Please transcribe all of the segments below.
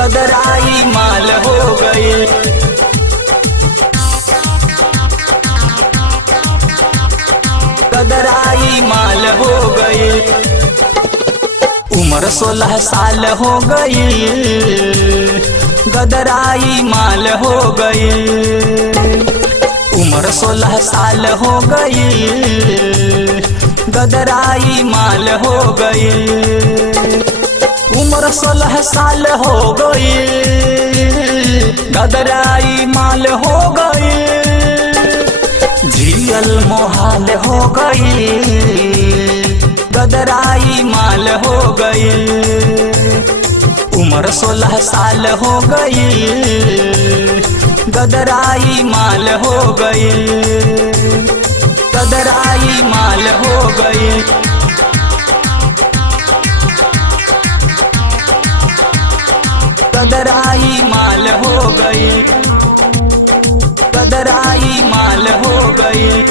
गदराई माल हो गई। गदराई माल हो गई। उम्र 16 साल हो गई। गदराई माल हो गई। उम्र 16 साल हो गई। गदराई माल हो गई। उम्र 16 साल हो गई। गदराई माल हो गई। जियल मोहाल हो गई। गदराई माल हो गई। उम्र 16 साल हो गई। गदराई माल हो गई। गदराई माल हो गई। गदराई माल हो गई। गदराई माल हो गई।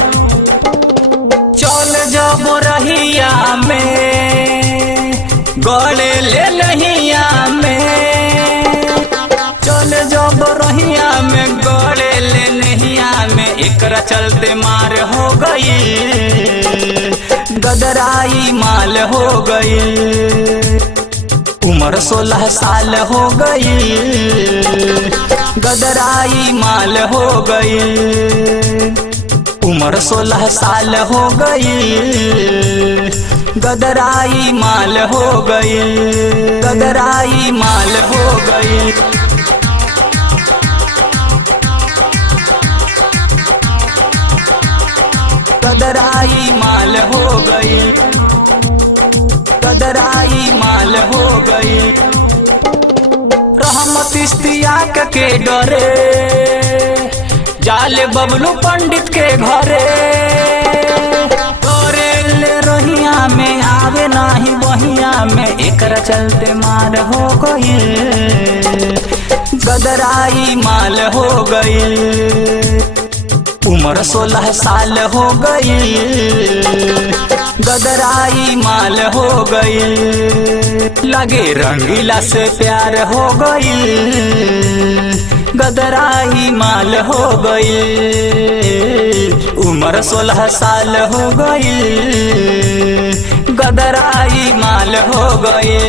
चल जब रहिया में गले ले नहिया में। चल जब रहिया में गले ले नहिया में एकरा चलते मार हो गई। गदराई माल हो गई। उम्र 16 साल हो गई। गदराई माल हो गई। उम्र 16 साल हो गई। गदराई माल हो गई। गदराई माल हो गई। गदराई माल हो गई। गदराई माल हो गई। रहमत इश्तियाक के डरे जाले बबलू पंडित के घरे। तोरे ले रहिया में आवे नाही बहिया में एकरा चलते मार हो गई। गदराई माल हो गई। उम्र 16 साल हो गई। गदराई माल हो गई। लगे रंगीला से प्यार हो गई। गदराई माल हो गई। उम्र 16 साल हो गई। गदराई माल हो गई।